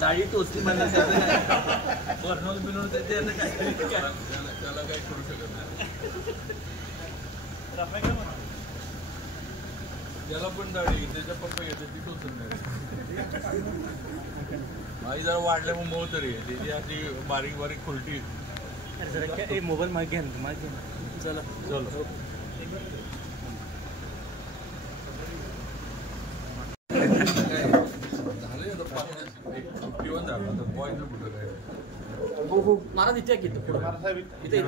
दाढी टोचली म्हणलं बर्नॉल बिनॉल त्याला काही करू शकत नाही. त्याला पण दाढी त्याच्या पप्पा येते ती टोचत नाही. माझी जरा वाढल्या मग मऊ तरी त्याची अशी बारीक बारीक खुलटी. मोबाईल मागे मागे चला चल महाराज इथे इथे इथे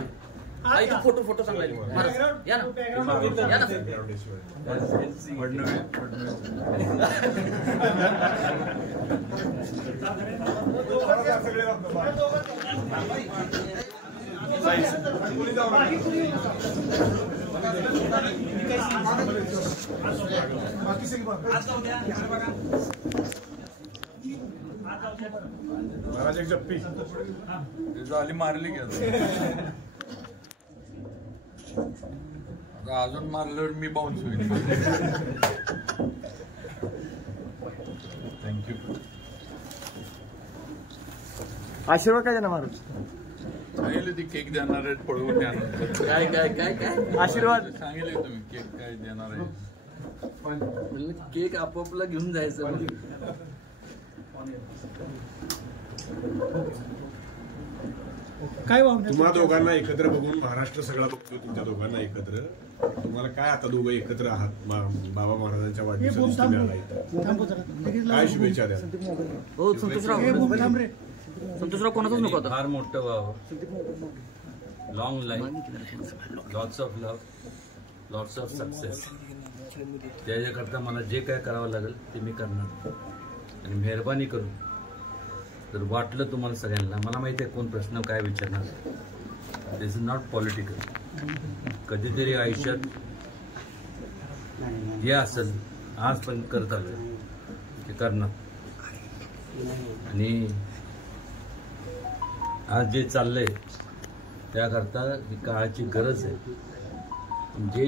इथे फोटो फोटो चांगला महाराज या ना या ना महाराज एक जप्पी झाली मारली की अजून मारल्यावर मी बाउन्स होईल. थँक्यू. आशीर्वाद काय देणार महाराज? सांगितले ती केक देणार आहेत पळवून देणार. काय काय काय काय आशीर्वाद सांगितले तुम्ही केक काय देणार आहे. केक आपापला घेऊन जायचं. काय तुम्हा दोघांना एकत्र बघून महाराष्ट्र सगळा बघतो. तुमच्या दोघांना एकत्र तुम्हाला काय आता दोघं एकत्र आहात बाबा महाराजांच्या वाढदिवसाला काय शुभेच्छा द्या. हो संतोषराव कोणाचाच नको होता. फार मोठं व्हावं. Long life, lots of love, lots of success. त्याच्याकरता मला जे काय करावं लागेल ते मी करणार. आणि मेहरबानी करून जर वाटलं तुम्हाला सगळ्यांना, मला माहिती आहे कोण प्रश्न काय विचारणार. दिस इज नॉट पॉलिटिकल. कधीतरी आयुष्यात जे असेल आज पण करत आलोय ते करणार. आणि आज जे चाललंय त्याकरता ही काळाची गरज आहे.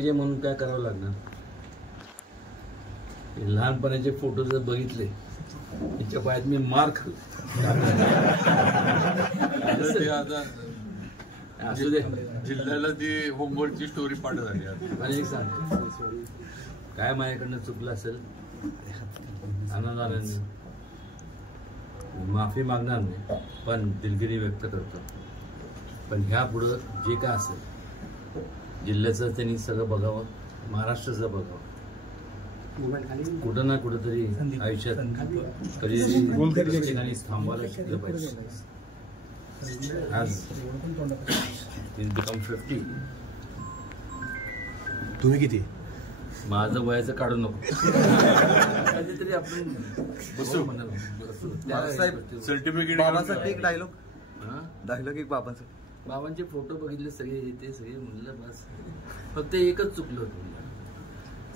जे म्हणून काय करावं लागणार. लहानपणाचे फोटो जर बघितले त्याच्या पायात मी मार खाल्ला. असू दे. जिल्ह्याला ती होमवर्कची स्टोरी पाठ झाली. मला एक सांग काय माझ्याकडनं चुकलं असेल आनंद माफी मागणार नाही, पण दिलगिरी व्यक्त करतो. पण ह्या पुढं जे काय असेल जिल्ह्याचं त्यांनी सगळं बघावं, महाराष्ट्राचं बघावं. कुठं ना कुठं तरी आयुष्यात कधी ठिकाणी थांबायला शिकलं पाहिजे. आज बिकम 50. तुम्ही किती? माझं वयाचं काढू नको. कधीतरी आपण बसू सर्टिफिकेट. बाबाचा एक डायलॉग एक बाबाचा. बाबांचे फोटो बघितले सगळे ते सगळे म्हणलं बस फक्त एकच चुकलं होतं.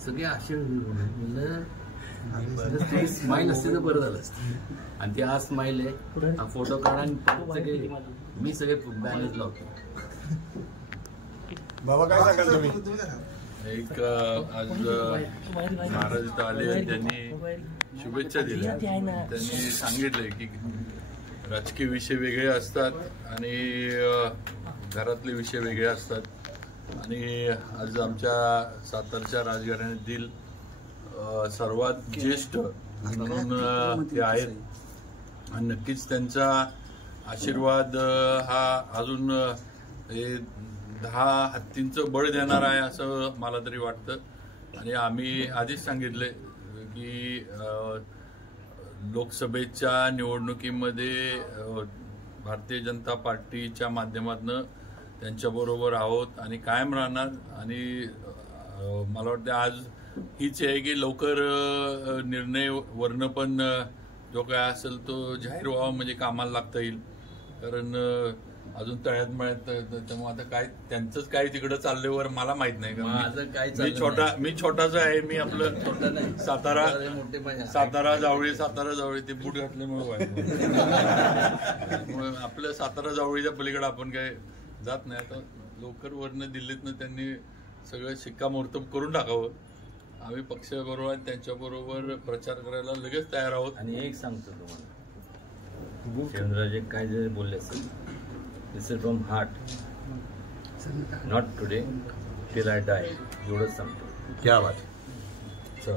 सगळे आशीर्वाद म्हणलं स्माईल असते तर बरं झालं असतं. आणि ती आज स्माईल आहे. हा फोटो काढा आणि सगळे मी सगळे बॅनर्स लावतो. बाबा काय सांगाल तुम्ही? एक आज महाराज इथं आले, त्यांनी शुभेच्छा दिल्या. त्यांनी सांगितलंय की राजकीय विषय वेगळे असतात आणि घरातले विषय वेगळे असतात. आणि आज आमच्या सातारच्या राजघराण्यातील सर्वात ज्येष्ठ म्हणून ते आहेत. आणि नक्कीच त्यांचा आशीर्वाद हा अजून 10 हत्तींचं बळ देणार आहे असं मला तरी वाटतं. आणि आम्ही आधीच सांगितलंय की लोकसभेच्या निवडणुकीमध्ये भारतीय जनता पार्टीच्या माध्यमातून त्यांच्याबरोबर आहोत आणि कायम राहणार. आणि मला वाटतं आज हीच आहे की लवकर निर्णय वर्ण पण जो काय असेल तो जाहीर व्हावा, म्हणजे कामाला लागता येईल. कारण अजून तळ्यात मळ्यात त्यामुळे आता काय त्यांचंच काय तिकडं चालल्यावर मला माहित नाही. मी छोटाच आहे. मी आपलं सातारा जावळी ते बूट घातल्यामुळे आपलं सातारा जावळीच्या पलीकडे आपण काय जात नाही. आता लवकर वरनं दिल्लीतनं त्यांनी सगळं शिक्कामोर्तब करून टाकावं आम्ही पक्षाबरोबर त्यांच्याबरोबर प्रचार करायला लगेच तयार आहोत. आणि एक सांगतो तुम्हाला, चंद्रराजे काय जरी बोलले असेल, this is from heart, not today till I die, एवढंच सांगतो. क्या बात. चल.